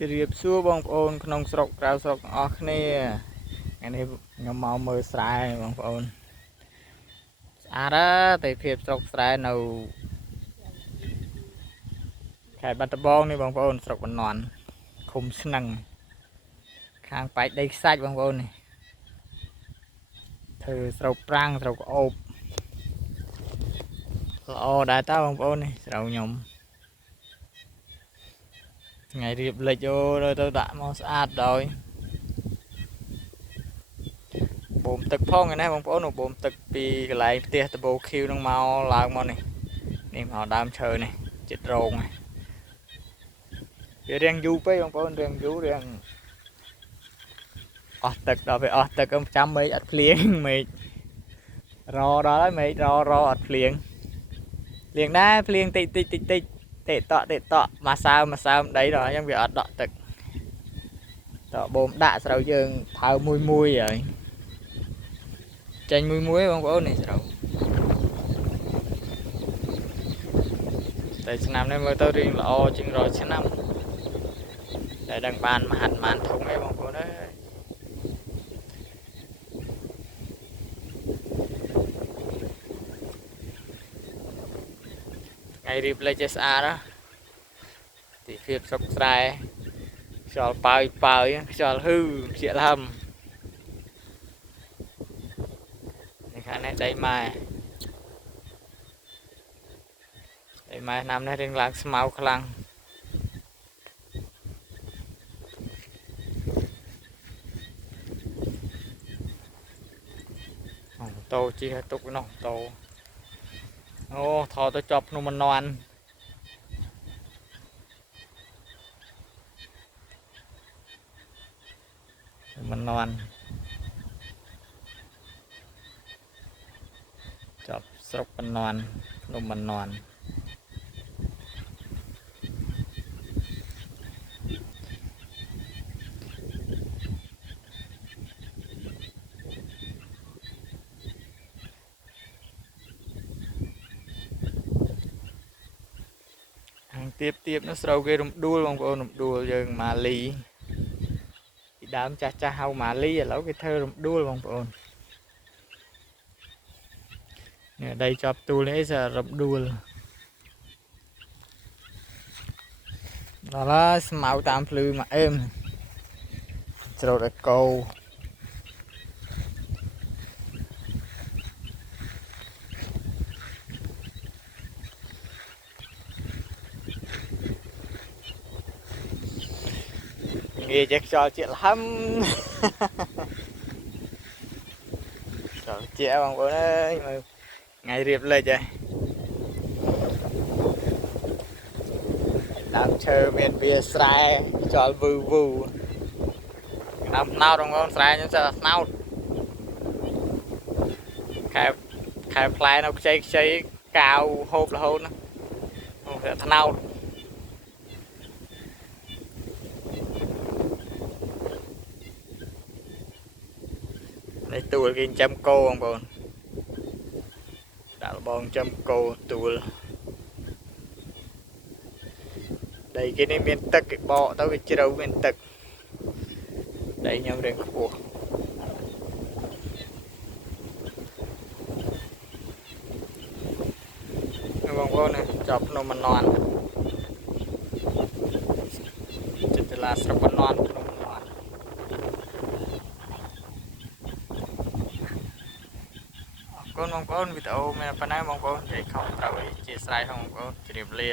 ជ្រាបសួរបងប្អូនក្នុងស្រុកក្រៅស្រុកទាំងអស់គ្នាថ្ងៃនេះខ្ញុំមកមើលស្រែបងប្អូនស្អាតតែភាពស្រុកស្រែនៅខេត្តបាត់ដំបងនេះបងប្អូនស្រុកបន្ទាន់ឃុំស្នឹងខាងប៉ែកដីខ្សាច់បងប្អូននេះធ្វើស្រូវប្រាំងស្រូវក្អូបល្អដែរតើបងប្អូននេះស្រូវខ្ញុំថ្ងៃរៀបលិចអូទៅដាក់មកស្អាតដោយបូមទឹកផងឯណាបងប្អូនបូមទឹកពីកន្លែងផ្ទះដបូឃីវនឹងមកឡើងមកនេះមកដើមឈើនេះចិត្តរងវារៀងយូរពេកបងប្អូនរៀងយូររៀងអស់ទឹកដល់ពេលអស់ទឹកចាំមេឃអត់ភ្លៀងមេឃរដល់ហើយមេឃរអត់ភ្លៀងដែរភ្លៀងតិចតេតក់មកសើមដីដល់អញ្ចឹងវាអត់ដក់ទឹកតបូមដាក់ស្រូវយើងថើមួយហើយចេញមួយបងប្អូននេះស្រូវតែឆ្នាំនេះមើលទៅរៀងល្អជាងរាល់ឆ្នាំតែដឹងបានមហាត់បានធំអីបងប្អូនអើយថ្ងៃរៀបលេចស្អាតទីភាពស្រុកស្រែខ្យល់ប៉ើយខ្យល់ហឺខ្ជិលហឹមនេះខាងនេះដីម៉ែឆ្នាំនេះរៀងឡើងស្មៅខ្លាំងតោជិះឲ្យទុកនោះតោអូថតទៅចប់ភ្នំមិននន់ចប់ស្រុកបន្ទាន់ភ្នំបន្ទាន់ទៀបនោះស្រូវគេរំដួលបងប្អូនរំដួលយើងម៉ាលីពីដើមចាស់ហៅម៉ាលីឥឡូវគេធ្វើរំដួលបងប្អូននេះដីចប់ទូលនេះsẽរំដួលដល់ហើយស្មៅតាមភ្លឺមកអេមច្រូតឲ្យកោងាយចេះខ្យល់ជាលហឹមខ្យល់ជាបងប្អូនអើយមើលថ្ងៃរៀបលេចហើយដើមឈើមានវាស្រែខ្យល់វឺដើមត្នោតបងប្អូនស្រែខ្ញុំស្អាតត្នោតខែផ្លែនៅខ្ចីកាវហូបរហូតណាត្នោតនេះទួលគេចិញ្ចឹមគោបងប្អូនដាក់លបងចិញ្ចឹមគោទួលដីគេនេះមានទឹកគេបកទៅវាជ្រៅមានទឹកដីខ្ញុំរៀងខ្ពស់បងប្អូនចប់ភ្នំបន្ទាន់ចិត្តឡាស្រុកបន្ទាន់បងប្អូនវីដេអូមានប៉ុណ្ណេះបងប្អូននិយាយខុសត្រូវអីជាស្រ័យផងបងប្អូនជម្រាបលា